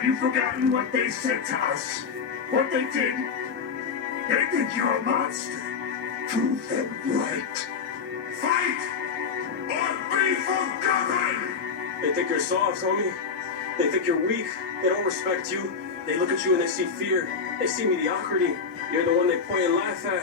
Have you forgotten what they said to us? What they did? They think you're a monster. Prove them right. Fight or be forgotten! They think you're soft, homie. They think you're weak. They don't respect you. They look at you and they see fear. They see mediocrity. You're the one they point and laugh at.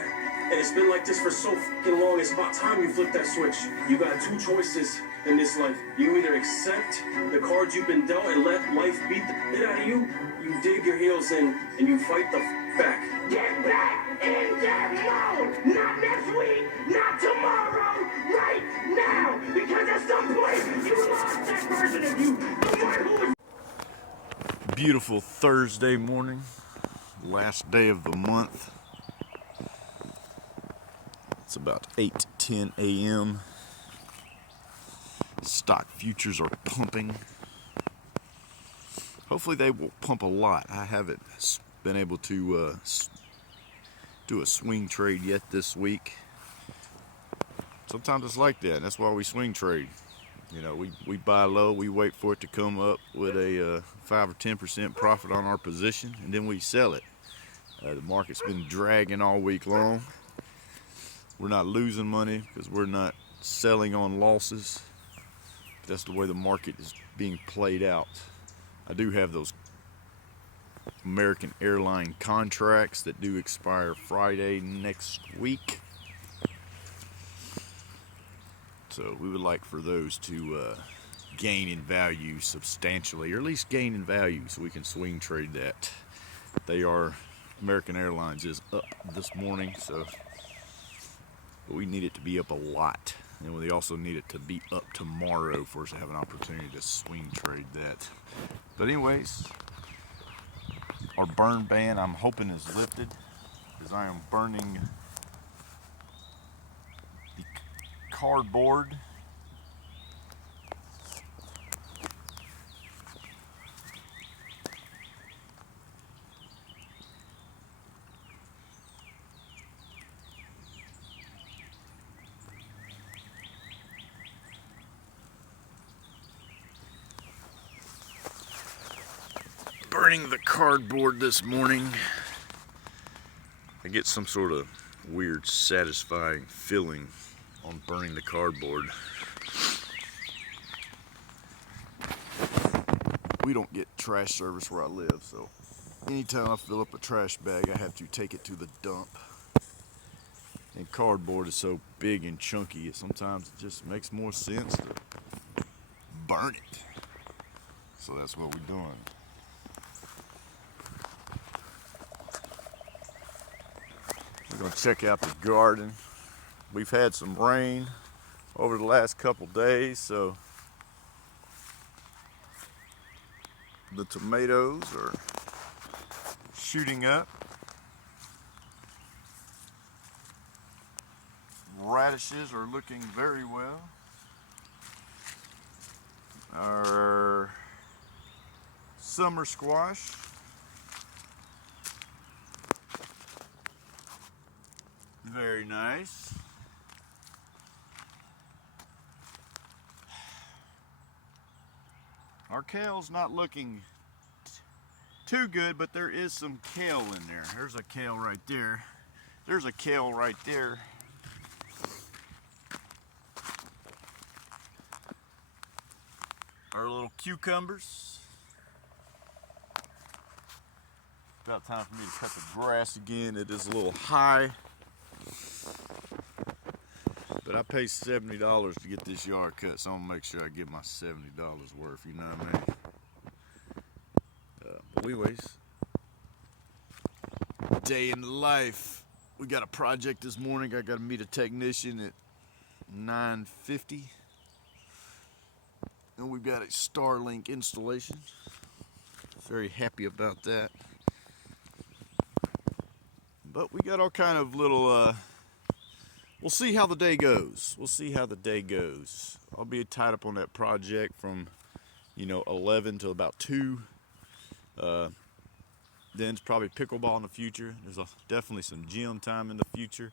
And it's been like this for so fucking long. It's about time you flip that switch. You got two choices in this life. You either accept the cards you've been dealt and let life beat the shit out of you. You dig your heels in and you fight the back. Get back in that mode! Not next week, not tomorrow, right now! Because at some point, you lost that version of you. The one who was... Beautiful Thursday morning, last day of the month. It's about 8:10 a.m. Stock futures are pumping. Hopefully they will pump a lot. I haven't been able to do a swing trade yet this week. Sometimes it's like that. That's why we swing trade. You know, we buy low, we wait for it to come up with a 5 or 10% profit on our position, and then we sell it. The market's been dragging all week long. We're not losing money because we're not selling on losses. That's the way the market is being played out. I do have those American Airline contracts that do expire Friday next week. So we would like for those to gain in value substantially, or at least gain in value so we can swing trade that. American Airlines is up this morning, so we need it to be up a lot. And we also need it to be up tomorrow for us to have an opportunity to swing trade that. But anyways, our burn ban I'm hoping is lifted, as I am burning the cardboard. Burning the cardboard this morning. I get some sort of weird satisfying feeling on burning the cardboard. We don't get trash service where I live, so anytime I fill up a trash bag, I have to take it to the dump. And cardboard is so big and chunky, sometimes it just makes more sense to burn it. So that's what we're doing. We're going to check out the garden. We've had some rain over the last couple days, so the tomatoes are shooting up. Radishes are looking very well. Our summer squash very nice. Our kale's not looking too good, but there is some kale in there. There's a kale right there. There's a kale right there. Our little cucumbers. About time for me to cut the grass again. It is a little high. But I pay $70 to get this yard cut, so I'm gonna make sure I get my $70 worth, you know what I mean? But anyways, day in the life. We got a project this morning. I gotta meet a technician at 9:50. And we've got a Starlink installation. Very happy about that. But we got all kind of little, we'll see how the day goes. We'll see how the day goes. I'll be tied up on that project from, 11 till about 2. Then it's probably pickleball in the future. There's definitely some gym time in the future.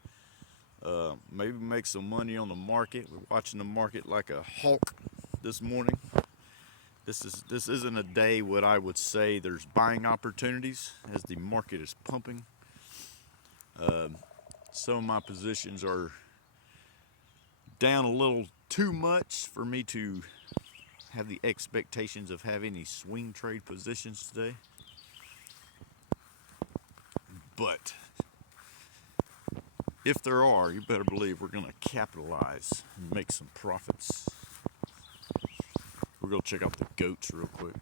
Maybe make some money on the market. We're watching the market like a hawk this morning. This isn't a day what I would say there's buying opportunities as the market is pumping. Some of my positions are down a little too much for me to have the expectations of having any swing trade positions today. But if there are, you better believe we're going to capitalize and make some profits. We're going to check out the goats real quick.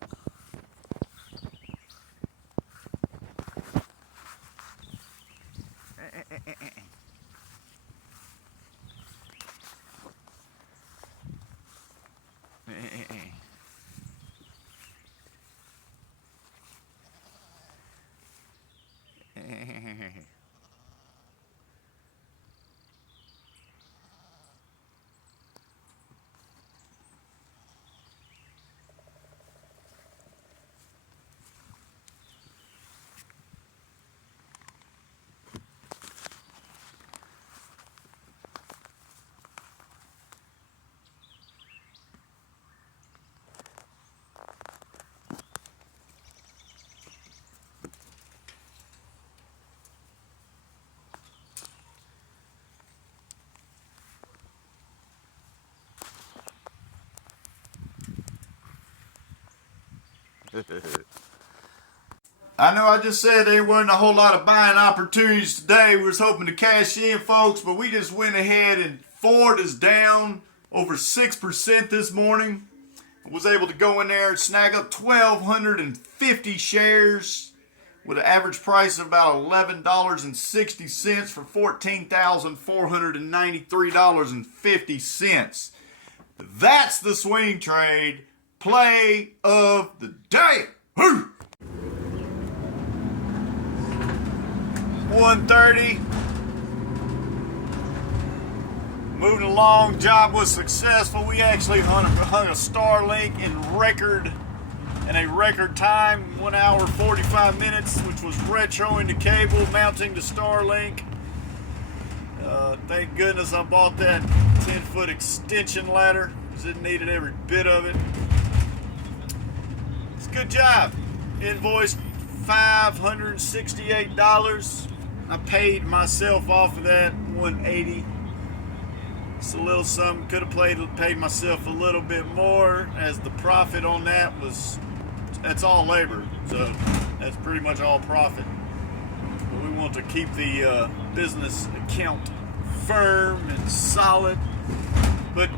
I know I just said there wasn't a whole lot of buying opportunities today. We was hoping to cash in, folks, but we just went ahead and Ford is down over 6% this morning. Was able to go in there and snag up 1,250 shares with an average price of about $11.60 for $14,493.50. That's the swing trade play of the day. 1:30. Moving along, job was successful. We actually hung a Starlink in a record time, 1 hour 45 minutes, which was retroing the cable, mounting the Starlink. Thank goodness I bought that 10-foot extension ladder because it needed every bit of it. It's a good job. Invoiced $568. I paid myself off of that $180. It's a little something. Could have paid myself a little bit more, as the profit on that's all labor, so that's pretty much all profit. But we want to keep the business account firm and solid. But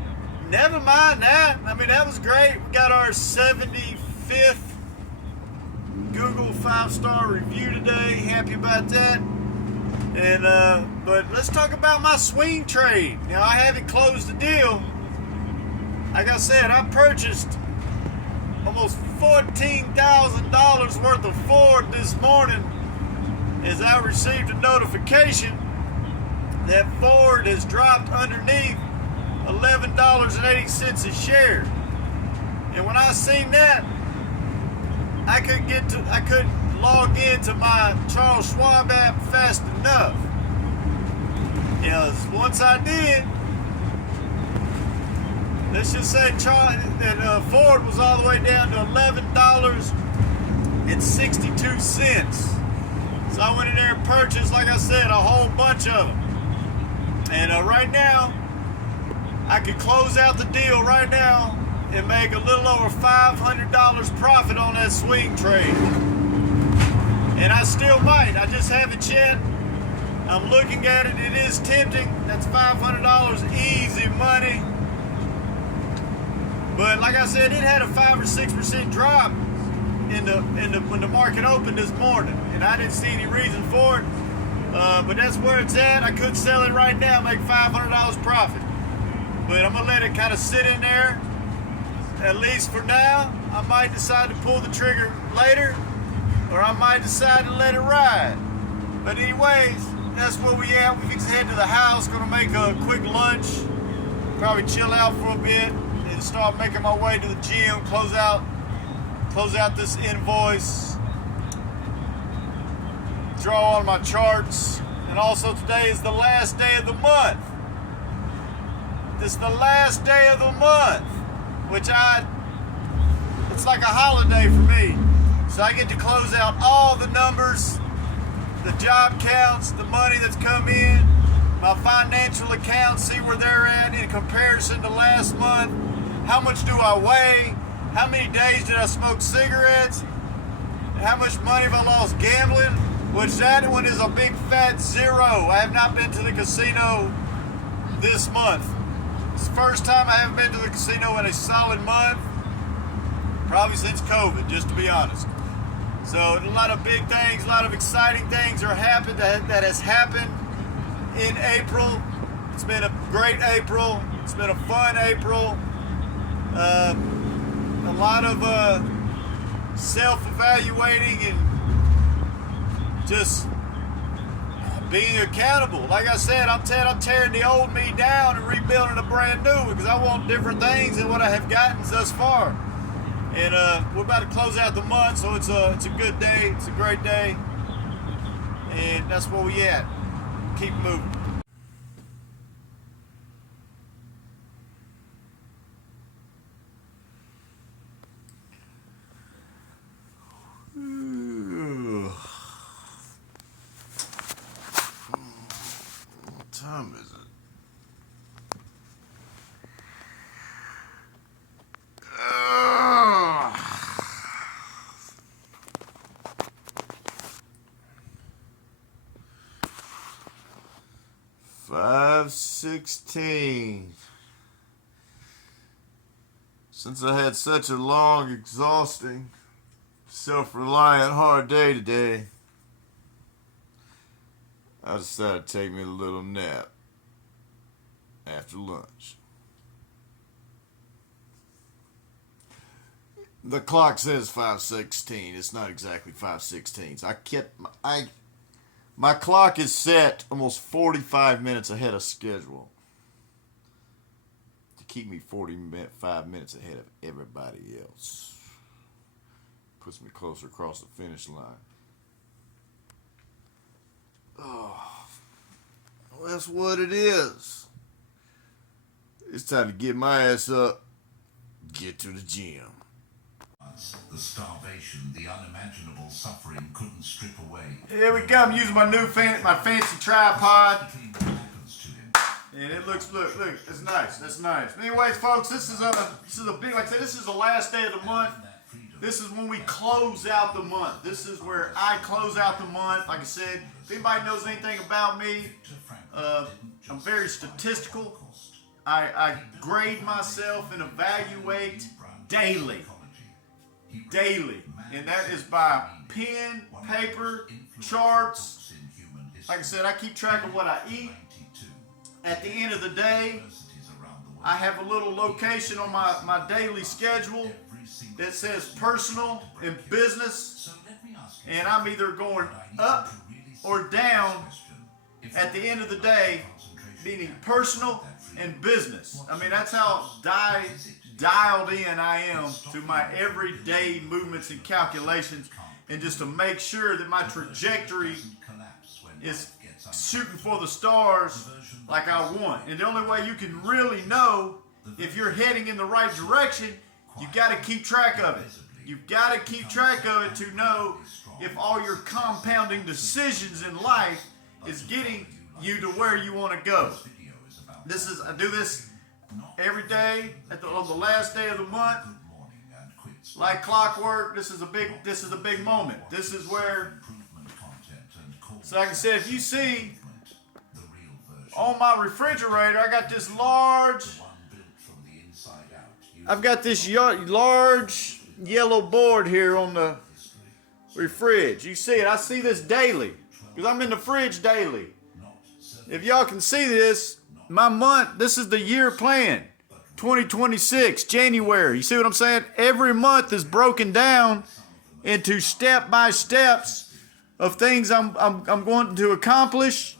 never mind that. I mean, that was great. We got our 75th Google 5-star review today. Happy about that. And but let's talk about my swing trade. Now, I haven't closed the deal. Like I said, I purchased almost $14,000 worth of Ford this morning as I received a notification that Ford has dropped underneath $11.80 a share. And when I seen that, I couldn't log into my Charles Schwab app fast enough. Once I did, let's just say that Ford was all the way down to $11.62. So I went in there and purchased, like I said, a whole bunch of them. And right now, I could close out the deal right now and make a little over $500 profit on that swing trade. And I still might. I just haven't yet. I'm looking at it. It is tempting. That's $500 easy money. But like I said, it had a 5 or 6% drop when the market opened this morning, and I didn't see any reason for it. But that's where it's at. I could sell it right now, make $500 profit. But I'm gonna let it kind of sit in there, at least for now. I might decide to pull the trigger later, or I might decide to let it ride. But anyways, that's where we at. We just head to the house, gonna make a quick lunch, probably chill out for a bit, and start making my way to the gym, close out this invoice, draw on my charts. And also today is the last day of the month. This is the last day of the month, which it's like a holiday for me. So I get to close out all the numbers, the job counts, the money that's come in, my financial accounts, see where they're at in comparison to last month. How much do I weigh? How many days did I smoke cigarettes? How much money have I lost gambling? Which that one is a big fat 0. I have not been to the casino this month. It's the first time I haven't been to the casino in a solid month, probably since COVID, just to be honest. So a lot of big things, a lot of exciting things are happened that has happened in April. It's been a great April. It's been a fun April. A lot of self-evaluating and just being accountable. Like I said, I'm tearing the old me down and rebuilding a brand new because I want different things than what I have gotten thus far. And we're about to close out the month, so it's a good day. It's a great day, and that's where we at. Keep moving. What time is it? 5:16. Since I had such a long, exhausting, self-reliant, hard day today, I decided to take me a little nap after lunch. The clock says 5:16. It's not exactly 5:16. My clock is set almost 45 minutes ahead of schedule to keep me 45 minutes ahead of everybody else. Puts me closer across the finish line. Oh, well, that's what it is. It's time to get my ass up, get to the gym. The starvation, the unimaginable suffering couldn't strip away. Here we go. I'm using my new my fancy tripod. And it look, it's nice. That's nice. Anyways, folks, this is a big, like I said, this is the last day of the month. This is when we close out the month. This is where I close out the month. Like I said, if anybody knows anything about me, I'm very statistical. I grade myself and evaluate daily. And that is by pen, paper, charts. Like I said, I keep track of what I eat. At the end of the day, I have a little location on my daily schedule that says personal and business, and I'm either going up or down at the end of the day, meaning personal and business. I mean, that's how dialed in I am to my everyday movements and calculations, and just to make sure that my trajectory is shooting for the stars like I want. And the only way you can really know if you're heading in the right direction, you got to keep track of it. You've got to keep track of it to know if all your compounding decisions in life is getting you to where you want to go. I do this every day on the last day of the month, like clockwork. This is a big moment. This is where, so like I said, if you see on my refrigerator, I got this large yellow board here on the fridge. You see it. I see this daily because I'm in the fridge daily. If y'all can see this, my month, this is the year plan, 2026, January. You see what I'm saying? Every month is broken down into step-by-steps of things I'm going to accomplish,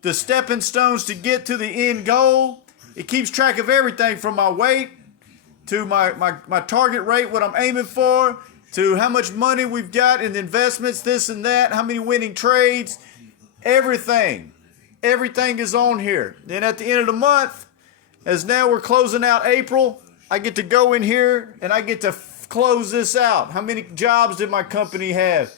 the stepping stones to get to the end goal. It keeps track of everything from my weight to my target rate, what I'm aiming for, to how much money we've got in investments, this and that, how many winning trades, everything. Everything is on here. Then at the end of the month, as now we're closing out April, I get to go in here and I get to close this out. How many jobs did my company have?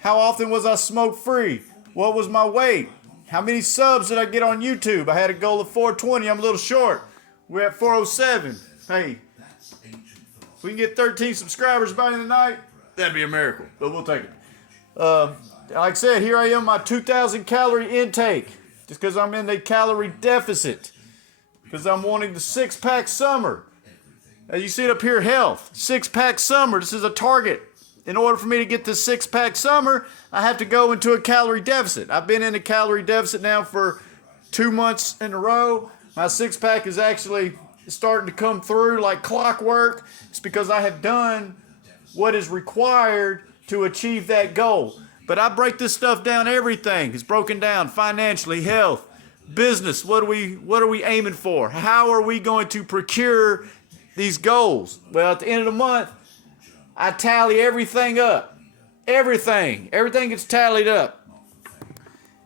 How often was I smoke free? What was my weight? How many subs did I get on YouTube? I had a goal of 420. I'm a little short. We're at 407. Hey, if we can get 13 subscribers by the end of the night, that'd be a miracle. But we'll take it. Like I said, here I am, my 2,000 calorie intake. Just because I'm in a calorie deficit. Because I'm wanting the 6-pack summer. As you see it up here, health. 6-pack summer. This is a target. In order for me to get this 6-pack summer, I have to go into a calorie deficit. I've been in a calorie deficit now for 2 months in a row. My 6-pack is actually starting to come through like clockwork. It's because I have done what is required to achieve that goal. But I break this stuff down, everything is broken down financially, health, business. What are we aiming for? How are we going to procure these goals? Well, at the end of the month, I tally everything up. Everything gets tallied up.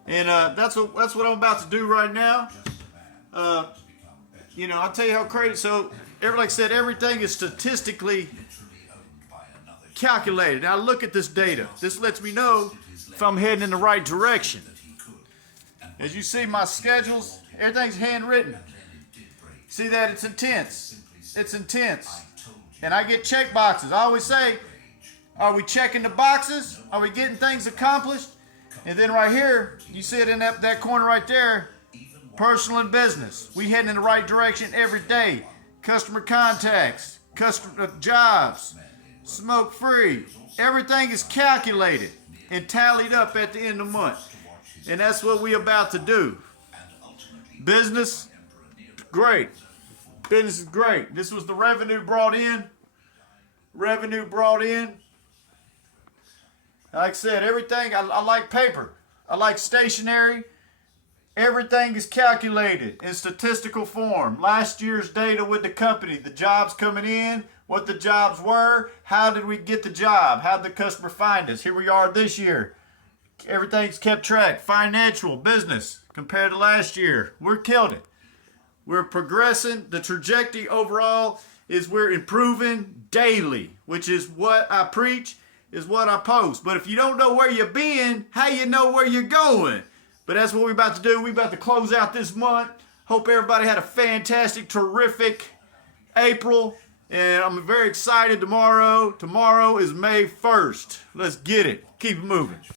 And that's what I'm about to do right now. I'll tell you how crazy. So, like I said, everything is statistically calculated. Now look at this data. This lets me know if I'm heading in the right direction. As you see, my schedules, everything's handwritten. See that? It's intense. It's intense. And I get check boxes. I always say, are we checking the boxes? Are we getting things accomplished? And then right here, you see it in that corner right there, personal and business. We heading in the right direction every day. Customer contacts, customer jobs, smoke free. Everything is calculated and tallied up at the end of the month. And that's what we about to do. Business, great. Business is great. This was the revenue brought in. Revenue brought in. Like I said, everything, I like paper. I like stationery. Everything is calculated in statistical form. Last year's data with the company, the jobs coming in, what the jobs were, how did we get the job, how did the customer find us. Here we are this year. Everything's kept track. Financial, business, compared to last year. We're killed it. We're progressing. The trajectory overall is we're improving daily, which is what I preach, is what I post. But if you don't know where you've been, how you know where you're going? But that's what we're about to do. We're about to close out this month. Hope everybody had a fantastic, terrific April. And I'm very excited tomorrow. Tomorrow is May 1st. Let's get it. Keep it moving.